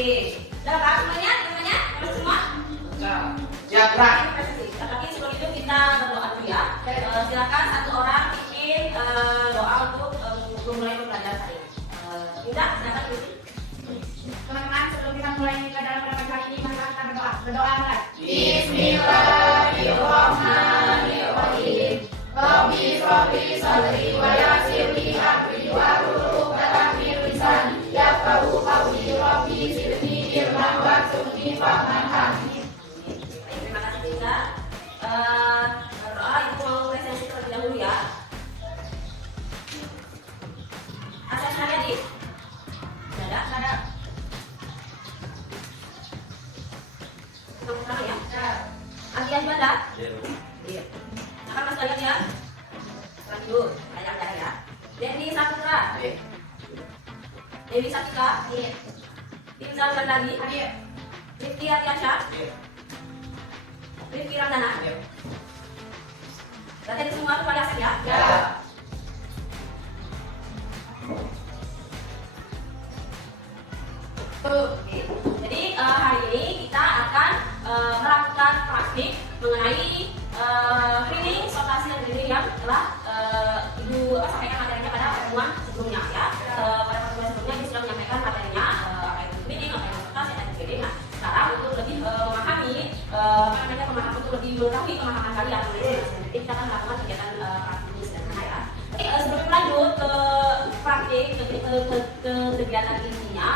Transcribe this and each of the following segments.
Oke. Udah Kak semuanya? Udah semua? Siap, Kak. Tapi sebelum itu kita berdoa dulu ya. Silakan satu orang bikin doa untuk memulai pembelajaran hari ini. Yuda, silakan bikin. Teman-teman, sebelum kita mulai ke dalam pelajaran hari ini, mari kita berdoa. Berdoa mulai. Bismillahirrahmanirrahim. Rabbi sadri wa yassir li amri wahlul 'uqdatam min lisani yafqahu qawli. Rabbi zidni ilman warzuqni fahman. Amin. Terima kasih Yuda. Berdoa ibu mau mulai sesi terlebih dahulu ya. Akses hari adik? Tidak ada. Kamu ya? Agian Banda? Iya. Akan mas kalian ya? Lanjut, banyak ya. Dewi Saputra? Dewi Satika? Iya. Insal Bandari? Iya. Rifki Aryasyah? Iya. Rifki Ramdana? Iya. Berarti semua itu pada ya? Ya. Oke. Jadi hari ini kita akan melakukan praktik mengenai cleaning sortasi dan grading yang telah Ibu sampaikan materinya pada pertemuan sebelumnya ya. Pada pertemuan sebelumnya Ibu sudah menyampaikan materinya apa itu cleaning, apa itu sortasi dan grading. Nah, sekarang untuk lebih memahami pemahaman untuk lebih mengetahui pemahaman kalian mengenai sortasi dan grading, kita akan melakukan kegiatan praktik ini sederhana ya. Oke, sebelum lanjut ke praktik ke kegiatan intinya,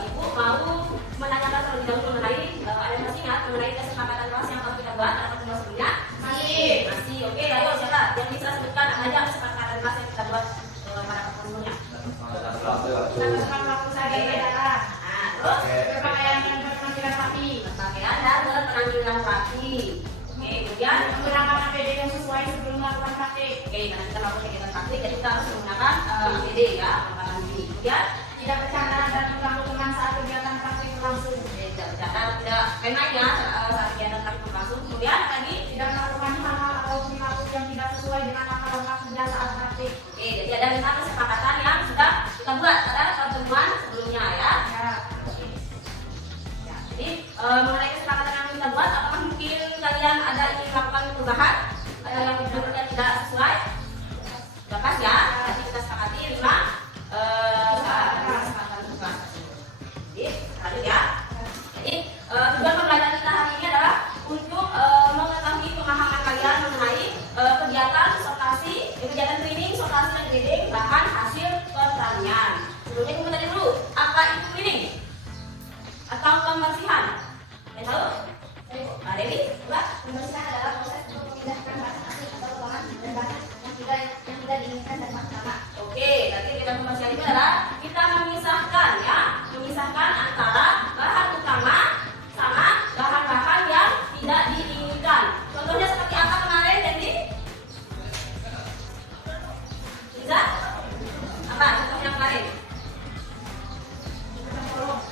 Ibu mau menanyakan terlebih dahulu mengenai ada masih ingat mengenai kesepakatan kelas yang telah kita buat pada pertemuan sebelumnya? Masih. Oke, ayo siapa yang bisa sebutkan aja kesepakatan kelas yang kita buat pada pertemuan sebelumnya? Sama-sama waktu saja adalah Terus berpakaian dan berpenampilan rapi, berpakaian dan berpenampilan rapi. Oke, kemudian menggunakan APD yang sesuai sebelum melakukan praktik. oke, karena kita melakukan kegiatan praktik, jadi kita harus menggunakan APD ya, penempatan diri. Kemudian Tidak bercanda dan mengganggu teman saat kegiatan praktik berlangsung. tidak penanya saat kegiatan praktik berlangsung. Kemudian lagi Tidak melakukan hal-hal atau perilaku yang tidak sesuai dengan langkah-langkah kerja saat praktik. oke, jadi ada 5 kesepakatan yang sudah kita buat pada pertemuan sebelumnya ya. Oke. Ya, jadi mengenai kesepakatan yang kita buat, apakah mungkin kalian ada ingin melakukan perubahan atau yang menurut tidak sesuai? Lepas ya, jadi kita sepakati 5 kesepakatan kelas. Jadi lanjut ya. Jadi tujuan pembelajaran kita hari ini adalah untuk mengetahui pemahaman kalian mengenai kegiatan sortasi, kegiatan cleaning, sortasi dan grading bahan hasil pertanian. Sebelumnya kita tanya dulu, apa itu cleaning atau pembersihan? Yang tahu? Mbak Dewi, coba. Pembersihan adalah proses untuk memindahkan bahan asli atau bahan dan bahan yang tidak diinginkan dari bahan utama. Oke, berarti kegiatan pembersihan itu adalah kita memisahkan ya, memisahkan antara bahan utama sama bahan-bahan yang tidak diinginkan. Contohnya seperti apa kemarin, jadi? Bisa? Apa contohnya kemarin?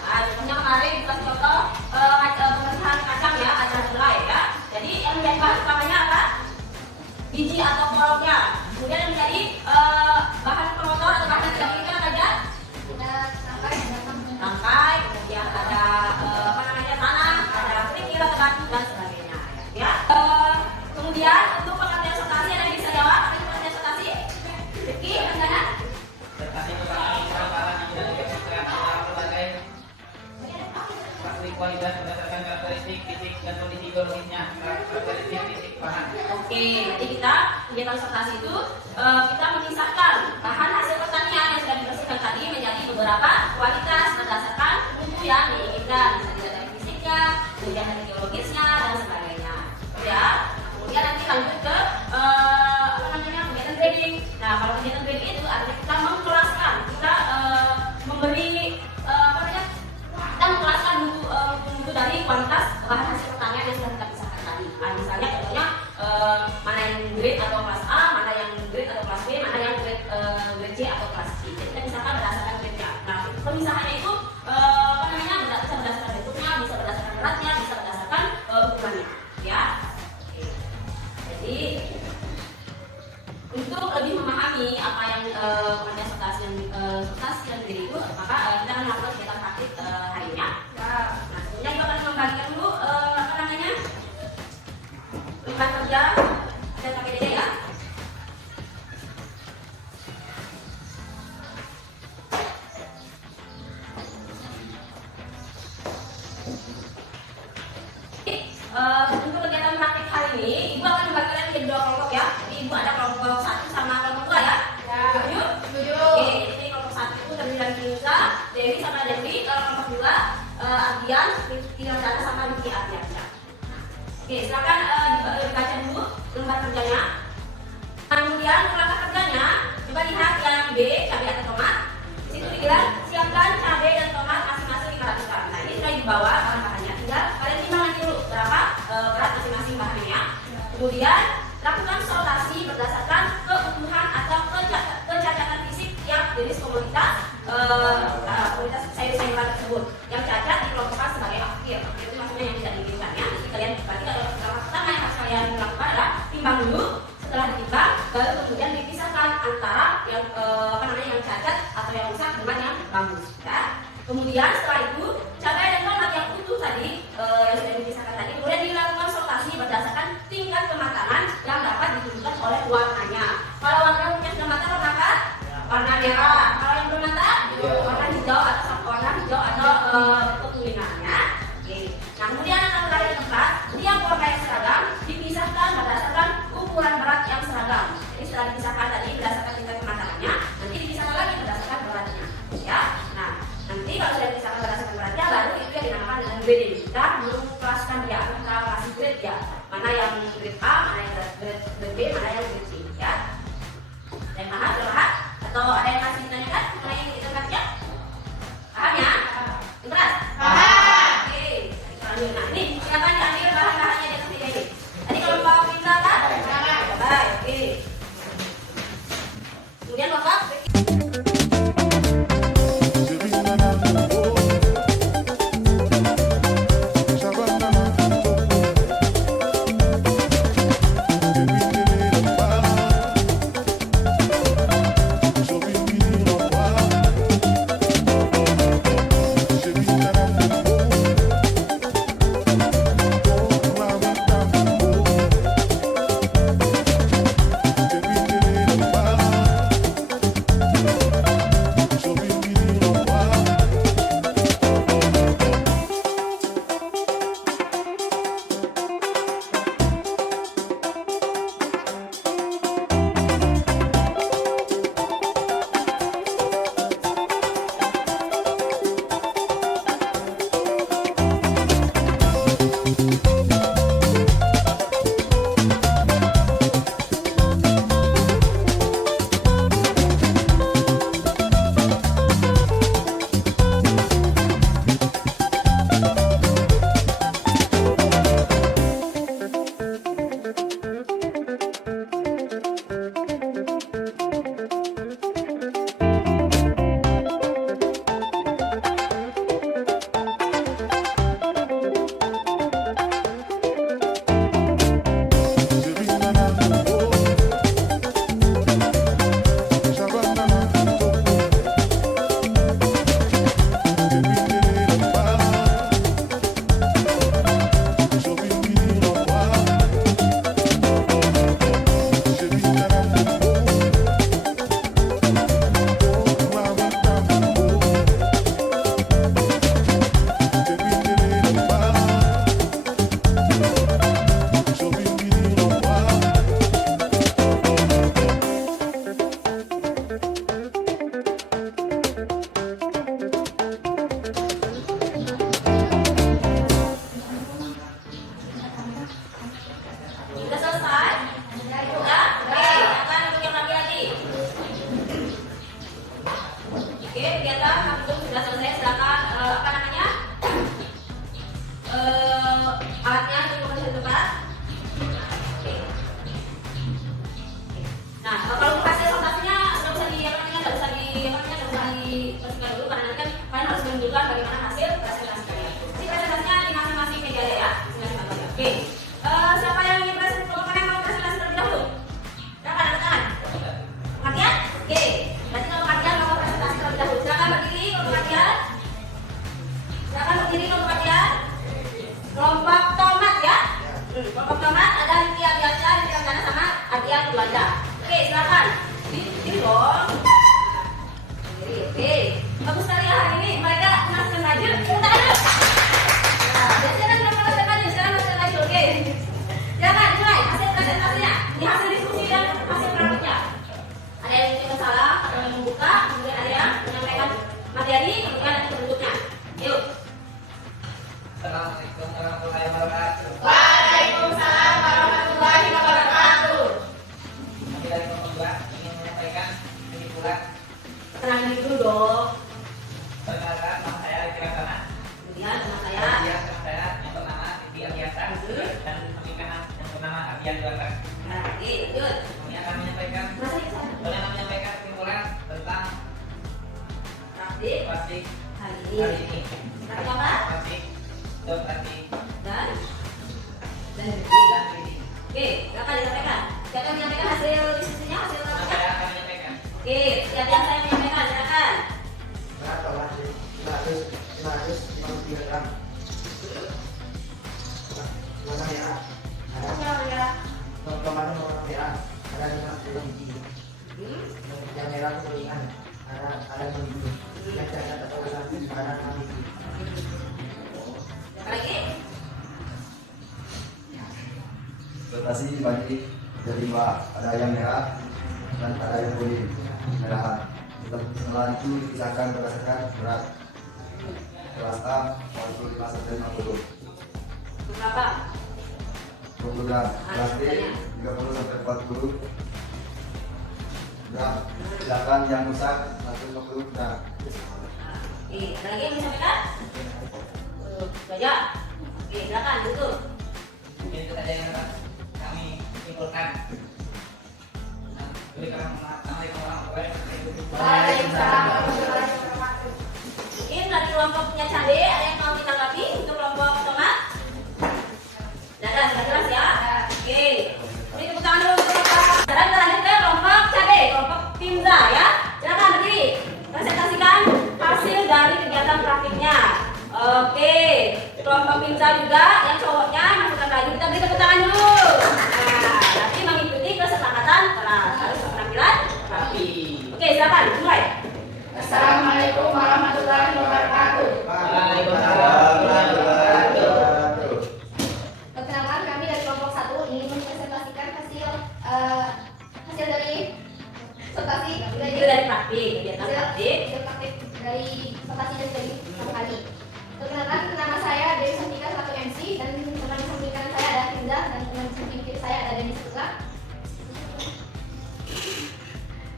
Contohnya kemarin dikasih contoh pembersihan kacang ya, kacang kedelai ya. Jadi yang menjadi bahan utamanya apa? Biji atau kolotnya. Kemudian yang menjadi bahan pengotor atau bahan yang tidak diinginkan apa aja? Tangkai, kemudian ada apa namanya tanah, ada kerikil atau batu dan sebagainya. Ya. Kemudian untuk pengertian sortasi ada yang bisa jawab apa itu pengertian sortasi? Rifki, rencana? Sertasi itu barang yang tidak diberikan secara berbagai kualitas berdasarkan karakteristik fisik dan kondisi biologisnya, karakteristik fisik bahan. Oke, jadi kita kegiatan sortasi itu kita memisahkan bahan hasil pertanian yang sudah dibersihkan tadi menjadi beberapa kualitas berdasarkan mutu yang diinginkan, bisa dilihat dari fisiknya, dilihat dari biologisnya dan sebagainya. Ya, kemudian nanti lanjut ke apa namanya kegiatan grading. Nah, kalau kegiatan grading itu artinya kita mengkelaskan, kita memberi apa namanya, kita mengkelaskan mutu dari kualitas bahan hasil pertanian yang sudah kita pisahkan tadi. Nah, misalnya contohnya mana yang grade atau kelas A, mana yang grade atau kelas B, mana yang grade C atau kelas C. Jadi kita pisahkan berdasarkan grade-nya. Nah, pemisahannya itu apa namanya bisa berdasarkan bentuknya, bisa berdasarkan beratnya, bisa berdasarkan ukurannya, ya. Oke. Jadi untuk lebih memahami apa yang sortasi dan grading itu, maka kita akan melakukan kegiatan praktik hari ini. tempat kerja dan pakai dede ya. Untuk kegiatan praktik hari ini, Ibu akan membagi kalian menjadi 2 kelompok ya. Ibu ada kelompok 1 sama kelompok 2 ya. Setuju? Setuju. Oke, ini kelompok 1 terdiri dari Kinza, Dewi sama Dewi. Kalau kelompok 2, Ardian, Tirandana sama Vicky Ardian. Oke, silakan dibaca dulu lembar kerjanya. Kemudian lembar kerjanya, coba lihat yang B, cabai atau tomat. Di situ dibilang siapkan cabai dan tomat masing-masing 500 gram. Nah, ini sudah dibawa bahan-bahannya. Tinggal kalian timbang nanti dulu berapa berat masing-masing bahannya. Kemudian lakukan sortasi berdasarkan kebutuhan atau kecacatan fisik yang jenis komoditas sayur-sayuran tersebut yang cacat dikelompokkan sebagai akhir. Itu maksudnya yang tidak diinginkannya. Jadi kalian berarti kalau langkah pertama yang harus kalian lakukan adalah timbang dulu. Setelah ditimbang, baru kemudian dipisahkan antara yang yang cacat atau yang rusak dengan yang bagus. Ya. Kemudian setelah itu cabai dan tomat yang utuh tadi yang sudah dipisahkan tadi kemudian dilakukan sortasi berdasarkan tingkat kematangan yang dapat ditunjukkan oleh warnanya. Kalau warna punya sudah matang warna apa? Warna merah. Kalau yang belum matang warna hijau atau kekuningannya. Oke. Nah kemudian yang terakhir keempat, tiap warna yang seragam dipisahkan berdasarkan ukuran berat yang seragam. Jadi setelah dipisahkan tadi berdasarkan tingkat kematangannya, nanti dipisahkan lagi berdasarkan beratnya. Ya. Nah nanti kalau sudah dipisahkan berdasarkan beratnya, lalu itu yang dinamakan dengan grading. Kita mengelaskan dia, kita kasih grade ya. Mana yang grade A, mana yang grade B, mana yang grade C. Ya. Yang paham, curhat? Atau ada yang masih ditanyakan mengenai itu kerja? Paham ya? Jelas? Paham. Oke. Nah ini silakan diambil bahan-bahannya di atas meja ini. Tadi kalau Bapak pindah kan? Baik. Oke. Kemudian Bapak Kelompok tomat ya. Kelompok tomat ada Lydia hati-hati, kemudian nanti bentuknya. Yuk. Assalamualaikum warahmatullahi wabarakatuh. Waalaikumsalam warahmatullahi wabarakatuh. Kami dari kelompok 2 ingin menyampaikan kesimpulan. Kenalin dulu dong. Perkenalkan, nama saya Riki Rasana. Kemudian nama saya. Kemudian nama saya yang bernama Riki Abiasa dan pernikahan yang bernama Abian Duakan. Nah, oke, lanjut. Kemudian kami menyampaikan kesimpulan tentang Praktik plastik hari hari ini. ini. Praktik apa? Plastik, plastik, Dan dan begini. ini. Oke, silakan disampaikan. Silakan menyampaikan hasil diskusinya, hasil Nama praktik. saya akan menyampaikan. Oke, siapa yang saya menyampaikan? Silakan. Berat olah 553 gram. Warna merah. Ada kemarin warna merah. Ada 50 biji. Yang merah itu ringan. Ada 6 biji. Yang cacat atau satu ada 6 biji. Siapa lagi? Rotasi dibagi jadi 2, ada yang merah dan ada yang kuning merahan. Setelah itu dipisahkan berdasarkan berat. Kelas A 45 sampai 50 Berapa? 20 gram. Kelas B 30 sampai 40 gram. Sedangkan yang rusak 150 gram. Oke, ada lagi yang disampaikan? Banyak. Oke, silakan tutup. Mungkin itu saja yang dapat kami simpulkan. Assalamualaikum warahmatullahi wabarakatuh. Waalaikumsalam warahmatullahi wabarakatuh. Mungkin dari kelompok punya cabe ada yang mau ditanggapi untuk kelompok tomat? Sudah jelas ya? Oke. Beri tepuk tangan dulu untuk kelompok. Sekarang kita lanjut ke kelompok cabe, kelompok pinza ya. Silakan berdiri. Presentasikan hasil dari kegiatan praktiknya. Oke. Kelompok pinza juga yang cowoknya masukkan baju. Kita beri tepuk tangan dulu. Nah, nanti mengikuti kesepakatan kelas. Harus penampilan rapi. Oke, silakan mulai. Assalamualaikum warahmatullahi wabarakatuh. Waalaikumsalam warahmatullahi wabarakatuh. Perkenalkan, kami dari kelompok 1 ingin mempresentasikan hasil dari observasi Itu dari praktik, kegiatan praktik. hasil praktik dari observasi dari satu kali. Perkenalkan, nama saya Dewi Santika selaku MC dan teman sampingan saya ada Kinza dan teman samping kiri saya ada Denis Putra.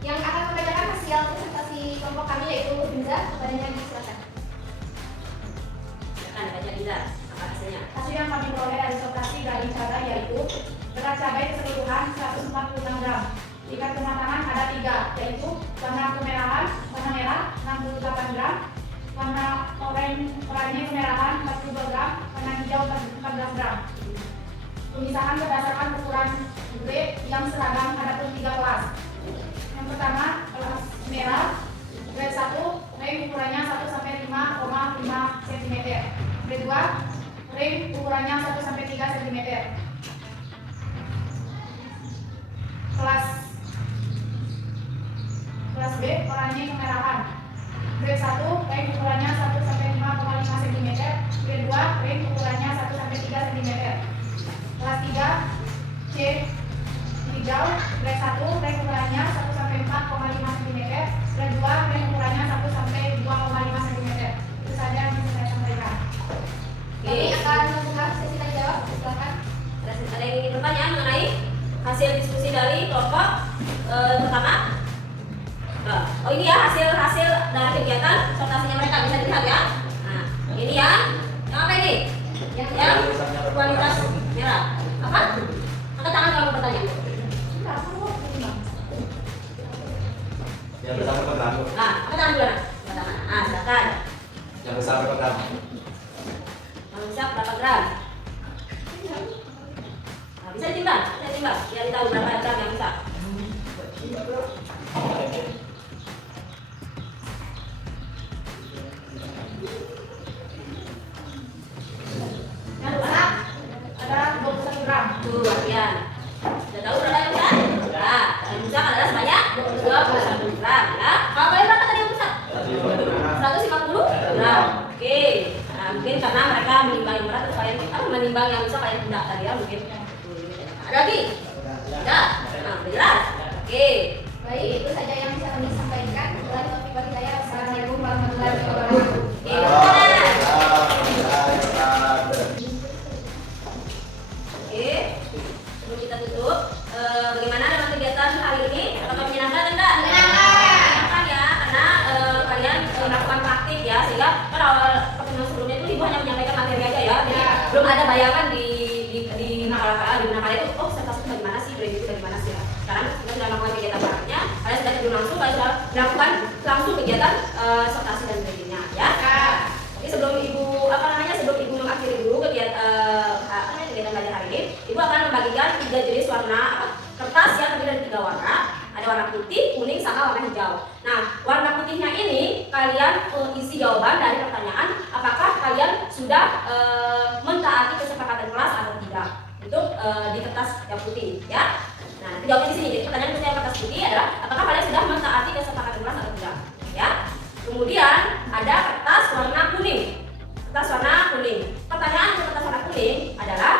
Yang akan membacakan hasil presentasi kelompok kami yaitu Kinza, kepadanya disilakan. Silakan baca Dinda, apa hasilnya? Hasil yang kami peroleh dari observasi dari cara yaitu berat cabai keseluruhan 146 gram. Tingkat kematangan ada 3, yaitu warna kemerahan, warna merah 68 gram, warna oranye kemerahan 42 gram, warna hijau 14 gram. Pemisahan berdasarkan ukuran grade yang seragam ada pun 3 kelas. Yang pertama kelas merah grade 1, ring ukurannya 1 sampai 5,5 cm. Grade 2, ring ukurannya 1 sampai 3 cm. Kelas B oranye kemerahan. Grade 1, ring ukurannya 1 sampai 5,5 cm. Grade 2, ring ukurannya 1 sampai 3 cm. Kelas 3 C hijau. Grade 1, ring ukurannya 1 sampai 4,5 cm. Grade 2, ring ukurannya 1 sampai 2,5 cm. Itu saja yang bisa saya sampaikan. Kami akan membuka sesi tanya jawab. Silakan. Ada yang ingin bertanya mengenai hasil diskusi dari kelompok pertama? Oh ini ya hasil dari kegiatan konsultasinya mereka, bisa dilihat ya. Nah ini ya, yang apa ini? Yang kualitas merah. Apa? Angkat tangan kalau mau bertanya. Yang besar berapa gram? Nah, angkat tangan dulu. Angkat tangan. Ah, silakan. Yang besar berapa gram? Yang bisa berapa gram? Nah, bisa ditimbang, biar tahu berapa gram yang bisa. Yang rusak ada 21 gram. Tuh, latihan. Sudah tahu berapa yang besar? Nah, yang besar adalah sebanyak 21 gram ya. Kalau kalian berapa tadi yang besar? 150 gram. Oke. Nah, mungkin karena mereka menimbang yang berat terus kalian menimbang yang besar kalian tidak tadi ya mungkin. Ada lagi? Tidak. Nah, udah jelas. Oke. Baik, itu saja yang bisa kami sampaikan. Setelah topik bagi saya. Assalamualaikum warahmatullahi warahmatullahi wabarakatuh. Oke, sebelum kita tutup, bagaimana dengan kegiatan hari ini? Apakah menyenangkan atau enggak? Menyenangkan ya, karena kalian melakukan praktik ya, sehingga kan awal pertemuan sebelumnya itu ibu hanya menyampaikan materi aja ya, jadi belum ada bayangan di benak kalian itu, oh serta itu bagaimana sih, grade itu bagaimana sih ya. Sekarang kita sudah melakukan kegiatan praktiknya, kalian sudah terjun langsung, kalian sudah melakukan langsung kegiatan sertasi dan grade-nya ya. Jadi sebelum ibu mengakhiri dulu kegiatan belajar hari ini, ibu akan membagikan 3 jenis warna kertas yang terdiri dari 3 warna. Ada warna putih, kuning, sama warna hijau. Nah, warna putihnya ini kalian isi jawaban dari pertanyaan apakah kalian sudah mentaati kesepakatan kelas atau tidak untuk di kertas yang putih ya. Nah, nanti jawabnya di sini. Jadi pertanyaan yang kertas putih adalah apakah kalian sudah mentaati kesepakatan kelas atau tidak ya. Kemudian ada kertas warna kuning. Kertas warna kuning. Pertanyaan untuk kertas warna kuning adalah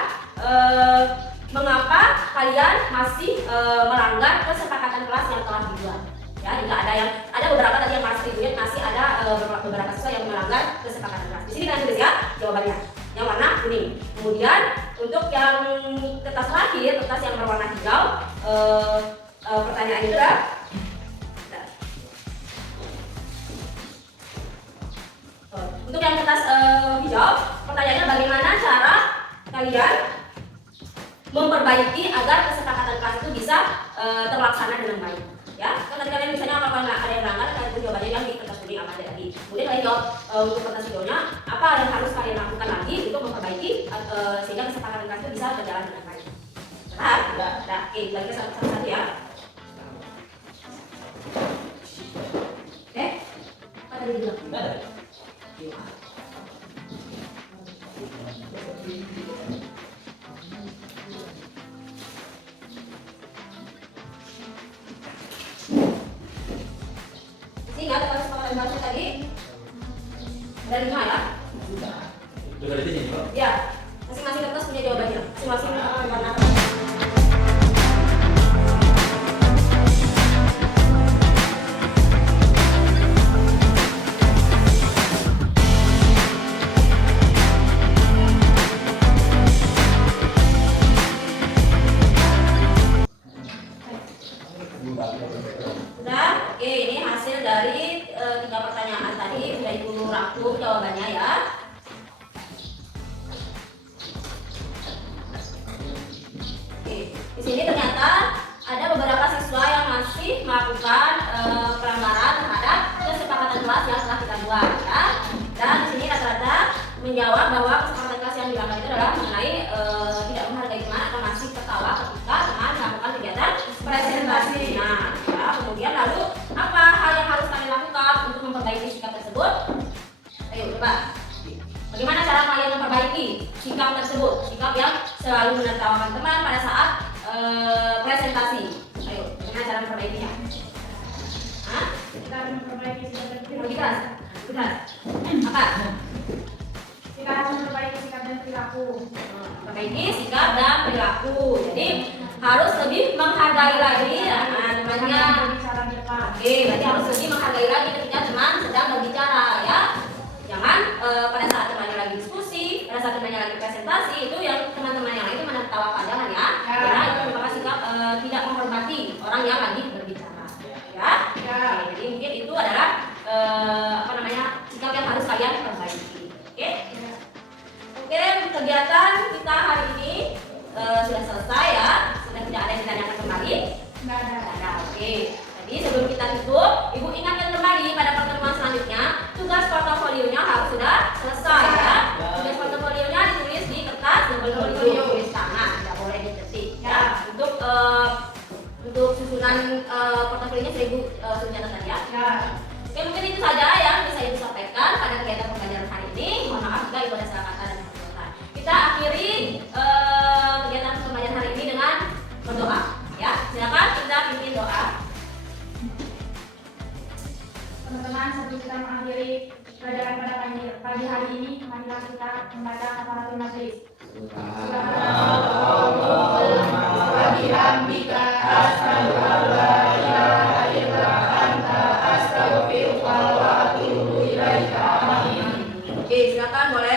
mengapa kalian masih melanggar kesepakatan kelas yang telah dibuat? Ya, jika ada beberapa tadi yang masih dibuat, masih ada beberapa siswa yang melanggar kesepakatan kelas. Di sini kalian tulis ya jawabannya. Yang warna kuning. Kemudian untuk yang kertas terakhir, kertas yang berwarna hijau, pertanyaan itu adalah untuk yang kertas hijau, pertanyaannya bagaimana cara kalian memperbaiki agar kesepakatan kelas itu bisa terlaksana dengan baik. Ya, kan tadi kalian misalnya apakah ada yang melanggar, kalian itu jawabannya yang di kertas kuning apa ada lagi. Kemudian kalian jawab untuk kertas hijaunya apa yang harus kalian lakukan lagi untuk memperbaiki sehingga kesepakatan kelas itu bisa berjalan dengan baik. Nah, oke, bagi satu-satu ya. Apa tadi bilang? Ingat kalau kesepakatan bahasa tadi ada 5 ya? Sudah ada ini, Pak? Ya, masing-masing kertas punya jawabannya. Masing-masing warna. Sudah? Oke, ini hasil dari 3 pertanyaan tadi sudah ibu rangkum jawabannya ya. Oke, di sini ternyata ada beberapa siswa yang masih melakukan pelanggaran terhadap kesepakatan kelas yang telah kita buat ya. Dan di sini rata-rata menjawab bahwa kesepakatan kelas yang dilanggar itu adalah mengenai tidak menghargai teman atau masih ketawa ketika teman melakukan kegiatan presentasi. Nah, ya, kemudian lalu apa hal yang harus kalian lakukan untuk memperbaiki sikap tersebut? Ayo coba. Bagaimana cara kalian memperbaiki sikap tersebut? Sikap yang selalu menertawakan teman pada saat presentasi. Ayo, bagaimana cara memperbaikinya? Hah? Kita harus memperbaiki sikap dan Lebih keras? Apa? Kita harus memperbaiki sikap dan perilaku. Memperbaiki sikap dan perilaku. Jadi harus lebih menghargai lagi temannya. Bicara di depan. Oke, berarti harus lebih menghargai lagi ketika teman sedang berbicara ya. Jangan pada saat temannya lagi diskusi, pada saat temannya lagi presentasi itu yang teman-teman yang lain itu menertawakan, jangan ya. Karena itu merupakan sikap tidak menghormati orang yang lagi berbicara. Ya. Oke, jadi mungkin itu adalah sikap yang harus kalian perbaiki. Oke. Oke, kegiatan kita hari ini sudah selesai ya. Sudah tidak ada yang ditanyakan kembali. Nggak ada. Nah, oke. Jadi sebelum kita tutup, ibu ingatkan kembali pada pertemuan selanjutnya, tugas portofolionya harus sudah selesai ya. Tugas portofolionya ditulis di kertas portofolio tulis tangan, tidak boleh diketik. Ya. Untuk susunan portofolionya sudah ibu sudah catat ya. Oke, mungkin itu saja yang bisa ibu sampaikan pada kegiatan pembelajaran hari ini. Mohon maaf jika ibu ada salah kata dan kesalahan. Kita akhiri kegiatan pembelajaran hari ini dengan berdoa. Ya, silakan kita pimpin doa. Teman-teman, sebelum kita mengakhiri pelajaran pada pagi hari ini, marilah kita membaca kafaratul majlis. Subhanallah. silakan boleh